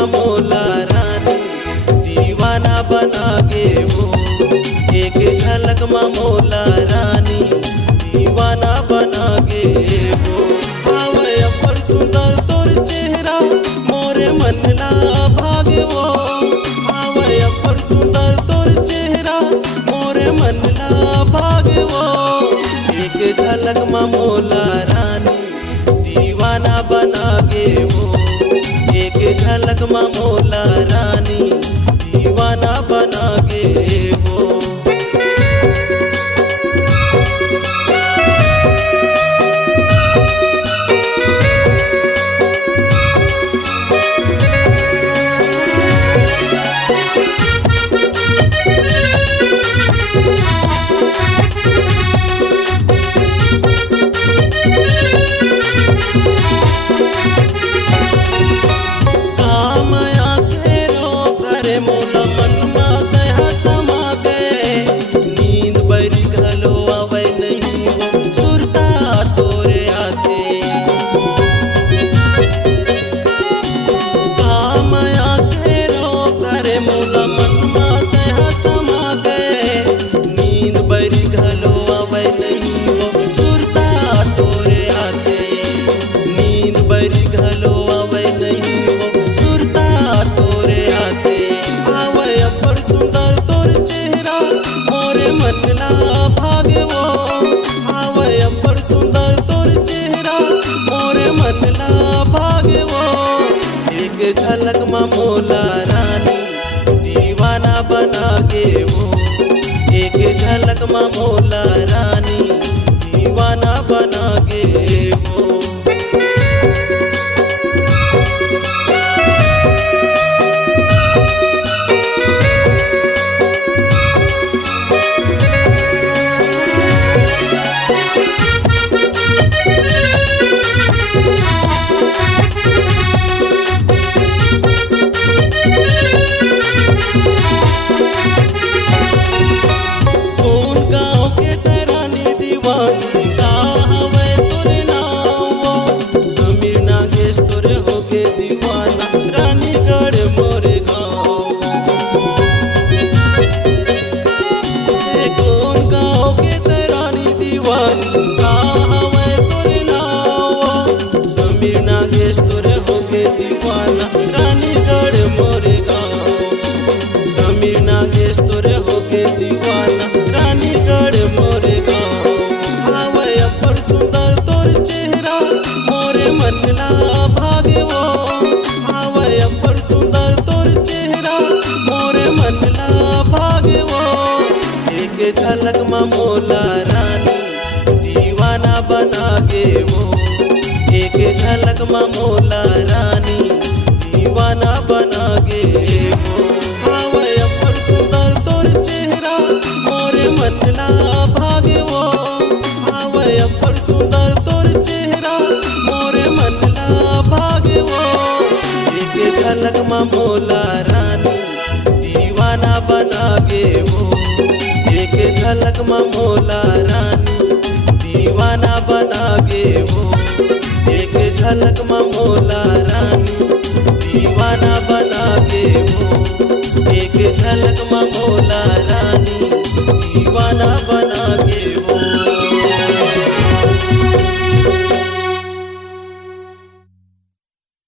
में मोला रानी दीवाना बना गे वो। एक झलक में मोला रानी दीवाना बना गे वो। आवे अपर सुंदर तोर चेहरा मोरे मन ला भागे वो। आवे अपर सुंदर तोर चेहरा मोरे मन ला भागे वो। एक झलक में मोला रानी दीवाना बना गे वो। एक झलक में मोला रानी दीवाना बना गे वो। मोला मन में तहा समा गए नींद बरी घलो आवे नहीं वो सुरता तोरे आते। काम आके रो करे मोला मन में तहा समा गए नींद बरी घलो आवे नहीं वो सुरता तोरे आते। नींद बरी घलो आवे नहीं वो सुरता तोरे आते। अपर सुंदर तोर चेहरा मोरे मन ला भागे वो। आवे अपर सुंदर तोर चेहरा मोरे मन ला भागे वो। एक झलक में मोला रानी दीवाना बना गे वो। एक झलक में मोला रानी दीवाना बना गे वो। झलक में मोला रानी दीवाना बना गे वो। एक झलक में मोला रानी दीवाना बना गे वो। आवे अपर सुंदर तोर चेहरा मोरे मन ला भागे वो। आवे अपर सुंदर तोर चेहरा मोरे मन ला भागे वो। एक झलक में मोला रानी दीवाना बना गे वो। एक झलक में मोला रानी दीवाना बना गे वो। एक झलक में मोला रानी दीवाना बना गे वो। एक झलक में मोला